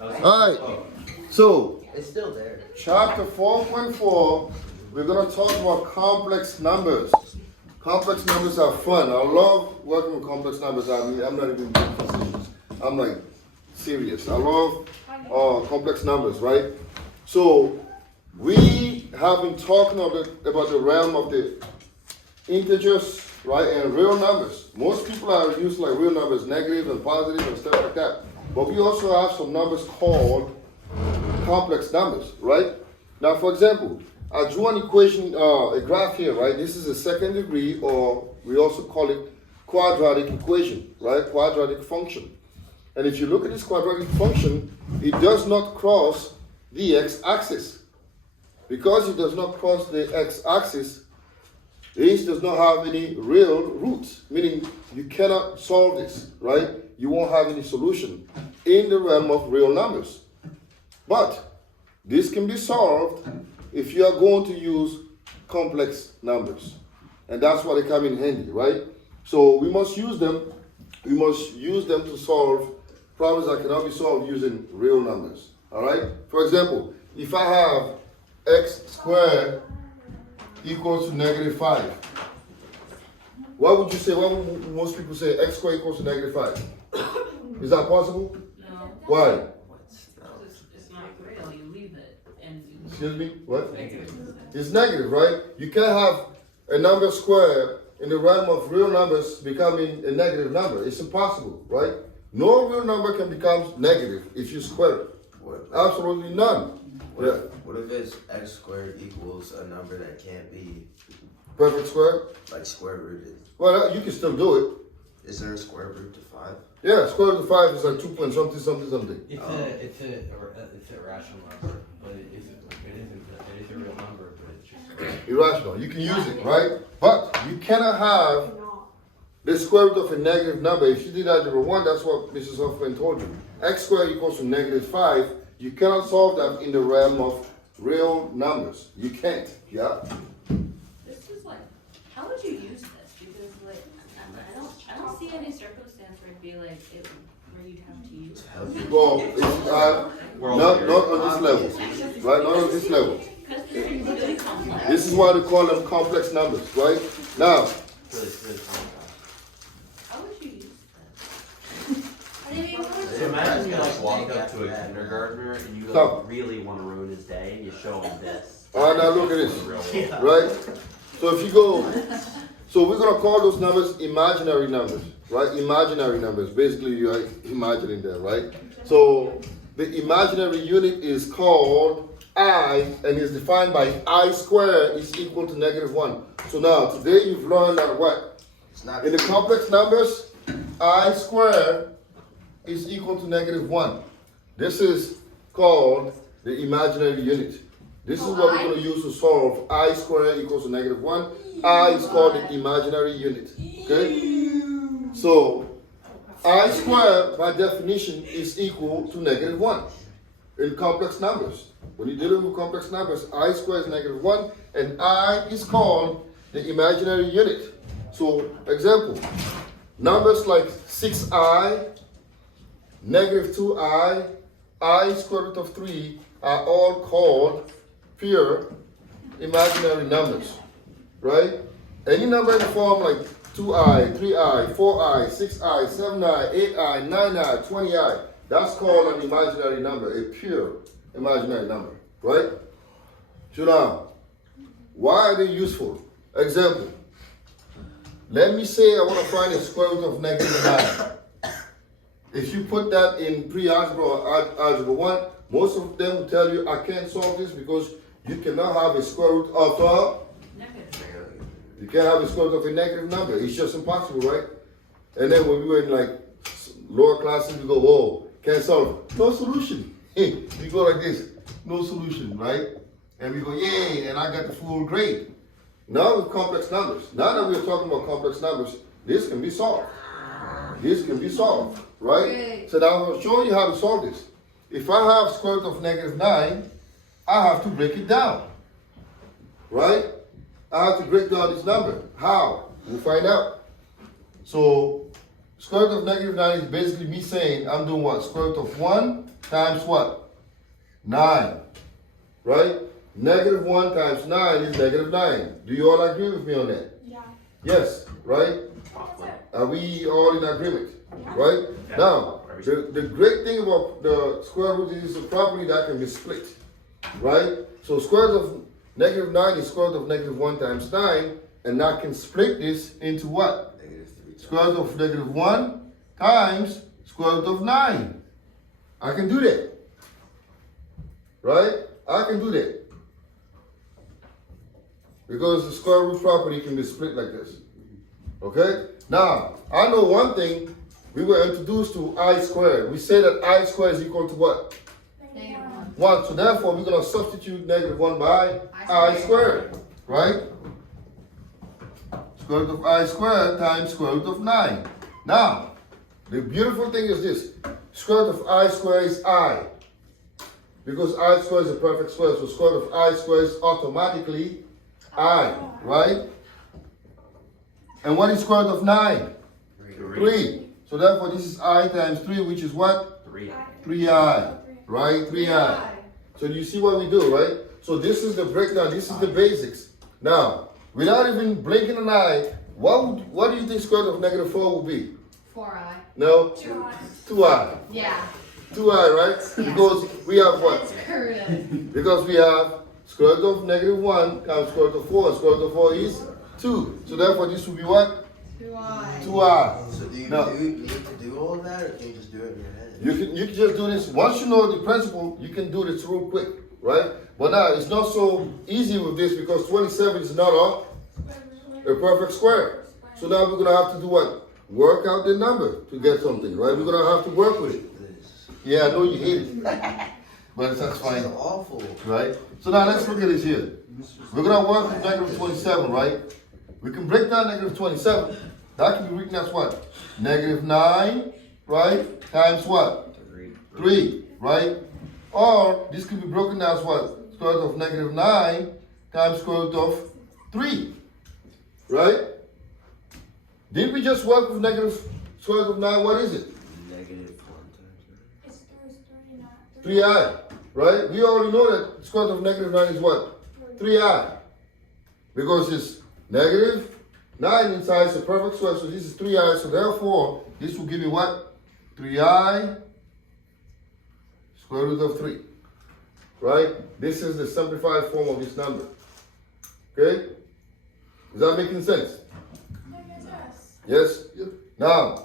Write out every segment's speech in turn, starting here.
Alright, so It's still there. chapter 4.4, we're going to talk about complex numbers. Complex numbers are fun. I love working with complex numbers. I'm not even being facetious. I'm like serious. I love complex numbers, right? So we have been talking about the realm of the integers, right, and real numbers. Most people are used like real numbers, negative and positive and stuff like that. But we also have some numbers called complex numbers, right? Now, for example, I drew an equation, a graph here, right? This is a second degree, or we also call it quadratic equation, right? Quadratic function. And if you look at this quadratic function, it does not cross the x-axis. Because it does not cross the x-axis, this does not have any real roots, meaning you cannot solve this, right? You won't have any solution in the realm of real numbers. But this can be solved if you are going to use complex numbers. And that's why they come in handy, right? So we must use them. We must use them to solve problems that cannot be solved using real numbers, all right? For example, if I have x squared equals to negative 5. What would you say? What would most people say? X squared equals to negative 5. Is that possible? No. Why? It's not real. You leave it and you Excuse me? What? negative. It's negative, right? You can't have a number squared in the realm of real numbers becoming a negative number. It's impossible, right? No real number can become negative if you square it. Absolutely none. What if it's x squared equals a number that can't be Perfect square? like square rooted? Well, you can still do it. Is there a square root to 5? Yeah, square root of 5 is like 2 point something, something, something. It's a rational number, but it is a real number, but it's just Irrational. You can use it, right? But you cannot have the square root of a negative number. If you did algebra 1, that's what Mrs. Hoffman told you. X squared equals to negative 5. You cannot solve that in the realm of real numbers. You can't. Yeah. This is like, how would you use this? Because like, I don't see any circumstance where it'd be like where you'd have to use it. Well, it's, not on this level, right? Not on this level. Because they're really complex. This is why they call them complex numbers, right? Now, really fun. How would you use So imagine you like walk up to a kindergartner and you Stop. really want to ruin his day and you show him this. all right, now look at this, right? So if you go, so we're gonna call those numbers imaginary numbers, right? Imaginary numbers. Basically, you are imagining them, right? So the imaginary unit is called I and is defined by I squared is equal to negative 1. So now today you've learned that what? It's not In the complex numbers, I squared is equal to negative 1. This is called the imaginary unit. This is what we're going to use to solve I squared equals to negative 1. I is called the imaginary unit. Okay? So, I squared, by definition, is equal to negative 1 in complex numbers. When you're dealing with complex numbers, I squared is negative 1, and I is called the imaginary unit. So, example, numbers like 6i, negative 2i, I square root of 3 are all called pure imaginary numbers, right? Any number in the form like 2i, 3i, 4i, 6i, 7i, 8i, 9i, 20i, that's called an imaginary number, a pure imaginary number, right? So now, why are they useful? Example, let me say I want to find the square root of negative 9. If you put that in pre-algebra or algebra 1, most of them will tell you, I can't solve this because you cannot have a square root of Negative. you can't have a square root of a negative number. It's just impossible, right? And then when we were in like lower classes, we go, whoa, can't solve it. No solution. We go like this, no solution, right? And we go, yay, and I got the full grade. Now with complex numbers, now that we're talking about complex numbers, this can be solved. This can be solved, right? So now I'm going to show you how to solve this. If I have square root of negative 9, I have to break it down, right? I have to break down this number. How? We'll find out. So, square root of negative 9 is basically me saying I'm doing what? Square root of 1 times what? 9. Right? Negative 1 times 9 is negative 9. Do you all agree with me on that? Yeah. Yes, right? Are we all in agreement? Right? Now, the great thing about the square root is a property that can be split. Right? So square root of negative 9 is square root of negative 1 times 9, and I can split this into what? -3. Square root of negative 1 times square root of 9. I can do that. Right? I can do that. Because the square root property can be split like this. Okay? Now, I know one thing. We were introduced to I squared. We say that I squared is equal to what? Negative 1. 1. So therefore, we're going to substitute negative 1 by I squared. Right? Square root of I squared times square root of 9. Now, the beautiful thing is this. Square root of I squared is I. Because I squared is a perfect square. So square root of I squared is automatically I. Right? And what is square root of 9? 3. So therefore, this is I times 3, which is what? 3. 3i. Right? 3i. So you see what we do, right? So this is the breakdown. This is the basics. Now, without even blinking an eye, what do you think square root of negative 4 will be? 4i. No? 2i. Yeah. 2i, right? Yeah. Because we have what? That's correct. Because we have square root of negative 1 times square root of 4. And square root of 4 is 2. So therefore, this will be what? 2i. 2i. So do you No. need to do all of that, or can you just do it in your head? You can just do this. Once you know the principle, you can do this real quick, right? But now, it's not so easy with this because 27 is not a perfect square. So now we're going to have to do what? Work out the number to get something, right? We're going to have to work with it. Yeah, I know you hate it. But that's fine, This is awful. right? So now let's look at this here. We're going to work with negative 27, right? We can break down negative 27. That can be written as what? Negative 9, right? Times what? 3, right? Or this can be broken down as what? Square root of negative 9 times square root of 3, right? Didn't we just work with negative square root of 9? What is it? -1 times It's 3, 3i, right? We already know that square root of negative 9 is what? 3i. Because it's negative 9 inside, it's a perfect square, so this is 3i, so therefore, this will give me what? 3i square root of 3, right? This is the simplified form of this number, okay? Is that making sense? Yes? Now,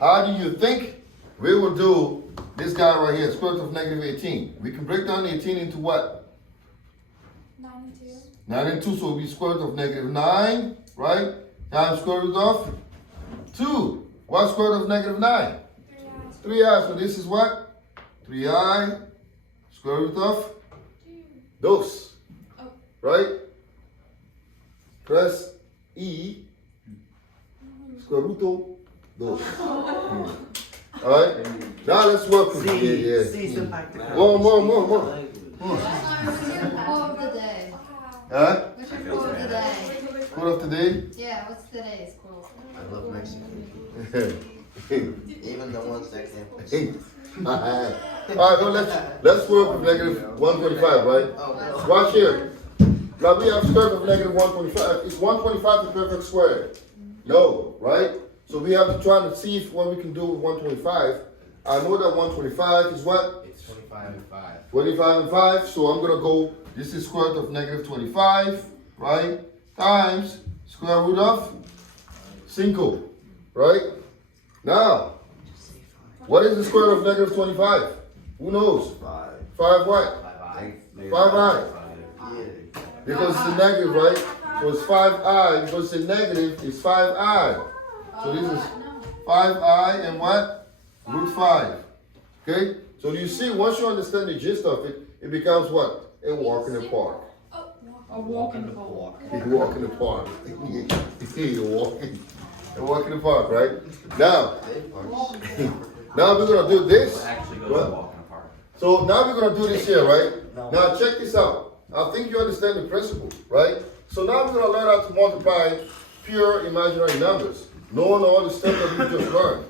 how do you think we will do this guy right here, square root of negative 18? We can break down 18 into what? 9 and 2. 9 and 2, so it'll be square root of negative 9, right? Times square root of 2. What's square root of negative 9? 3i. So this is what? 3i square root of dos. Right? Press E square root of dos. Alright? Now let's work with it. Yeah. More. Quote of the day. Huh? What's your quote of the day? Quote of today? Yeah, what's today's quote? I love Mexican. Even the ones that can't. Alright, well, let's work with negative 125, right? Oh, Watch here. Now we have square root of negative 125. Is 125 the perfect square? No, right? So we have to try to see if what we can do with 125. I know that 125 is what? It's 25 and 5. 25 and 5. So I'm going to go, this is square root of negative 25, right? Times square root of 5, right? Now, what is the square root of negative 25? Who knows? 5. 5 what? 5i. Yeah. Because it's a negative, right? So it's 5i. Because it's a negative, it's 5i. So this is 5i and what? Root 5. Okay? So you see, once you understand the gist of it, it becomes what? A walk in the park. A walk in the park. You walk in the park. You walk in the park, right? Now, now we're gonna do this. Actually go What? to walk in the park. So now we're gonna do this here, right? Now check this out. I think you understand the principle, right? So now we're gonna learn how to multiply pure imaginary numbers, knowing all the stuff that we just learned.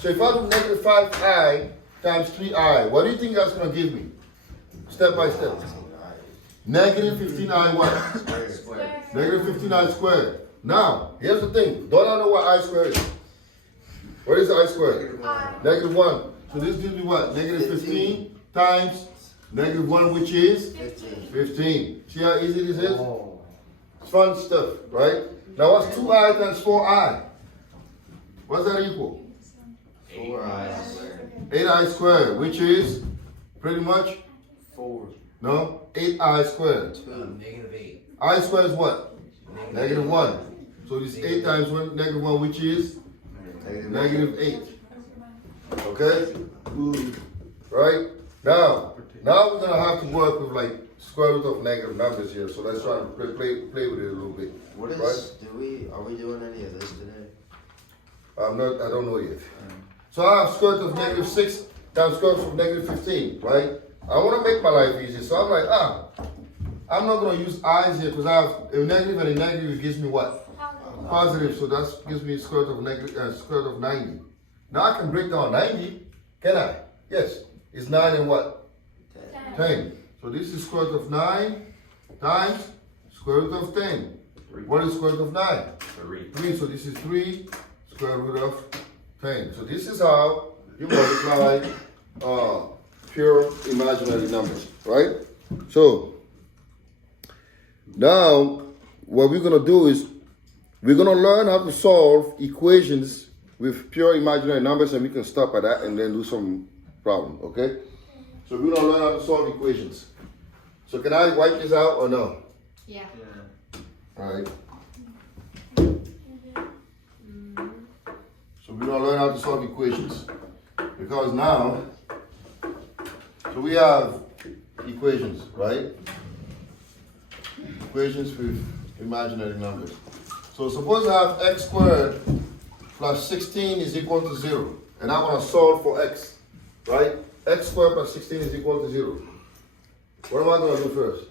So if I do negative 5i times 3i. What do you think that's gonna give me? Step by step. Negative 15i what? Square. Negative 59 squared. Now, here's the thing. Don't I know what I squared is? What is I squared? Negative 1. So this gives me what? Negative 15 times negative 1, which is 15. 15. See how easy this is? Oh. Fun stuff, right? Now what's 2i times 4i? What's that equal? 4i squared. 8i squared, which is pretty much, 4. no? 8i squared. -8. I squared is what? Negative 1. So this 8 times 1, negative 1, which is negative 8. Okay? Right? Now we're going to have to work with like square root of negative numbers here. So let's try to play with it a little bit. What is, are we doing any of this today? I don't know yet. So I have square root of negative 6 times square root of negative 15, right? I want to make my life easy. So I'm like, I'm not going to use i's here because I have a negative and a negative. It gives me what? Positive. So that gives me square root of negative, square root of 90. Now I can break down 90. Can I? Yes. It's 9 and what? 10. So this is square root of 9 times square root of 10. What is square root of 9? 3. So this is 3 square root of 10. So this is how you multiply pure imaginary numbers, right? So now what we're going to do is we're going to learn how to solve equations with pure imaginary numbers, and we can stop at that and then do some problem, okay? So we're going to learn how to solve equations. So can I wipe this out or no? Yeah. All right. So we're going to learn how to solve equations. Because now, so we have equations, right? Equations with imaginary numbers. So suppose I have x squared plus 16 is equal to 0. And I want to solve for x, right? X squared plus 16 is equal to 0. What am I going to do first?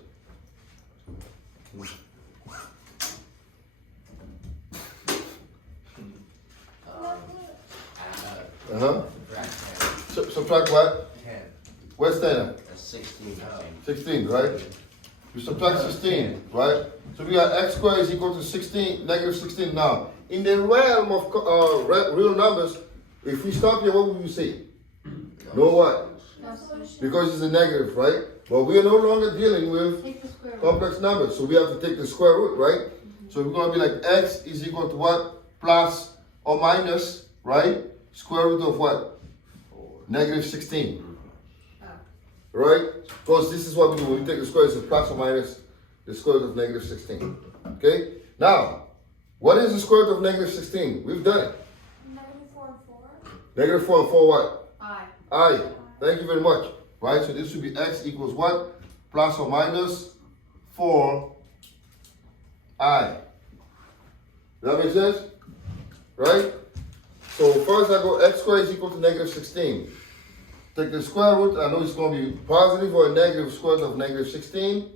Subtract what? 10. Where's 10? That's 16. 16, right? You subtract 16, right? So we got x squared is equal to 16, negative 16. Now, in the realm of real numbers, if we stop here, what would you say? No what? Because it's a negative, right? But we are no longer dealing with Take the square root. complex numbers, so we have to take the square root, right? So we're going to be like x is equal to what? Plus or minus, right? Square root of what? Negative 16. Right? Because this is what we do. When we take the square, it's a plus or minus the square root of negative 16. Okay? Now, what is the square root of negative 16? We've done it. Negative 4 and 4. Negative 4 and 4 what? I. Thank you very much. Right? So this should be x equals what? Plus or minus 4i. Does that make sense? Right? So first I go x squared is equal to negative 16. Take the square root, I know it's going to be positive or a negative square root of negative 16.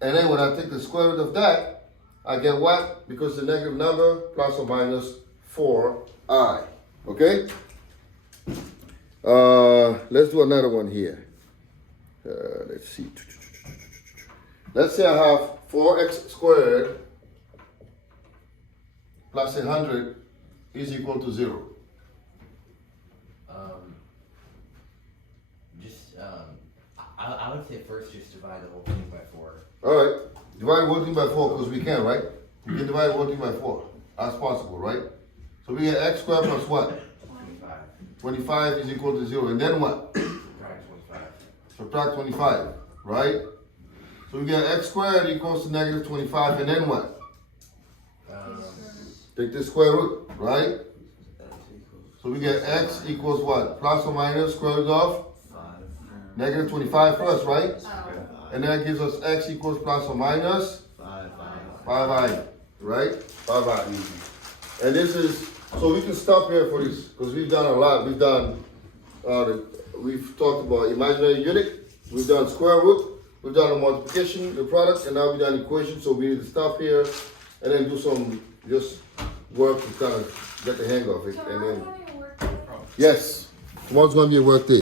And then when I take the square root of that, I get what? Because the negative number, plus or minus 4i. Okay? Let's do another one here. Let's see. Let's say I have 4x squared plus 100 is equal to 0. I would say first just divide the whole thing by 4. Alright, divide the whole thing by 4 because we can, right? We can divide the whole thing by 4. That's possible, right? So we get x squared plus what? 25. 25 is equal to 0. And then what? Subtract 25. Subtract 25, right? So we get x squared equals to negative 25. And then what? Take the square root, right? So we get x equals what? Plus or minus square root of? Negative 25 first, right? And then it gives us x equals plus or minus 5i, right? 5i. And this is, so we can stop here for this because we've done a lot. We've done, we've talked about imaginary unit, we've done square root, we've done the multiplication, the product, and now we've done equation. So we need to stop here and then do some just work to kind of get the hang of it. And then, yes, tomorrow's going to be a work day.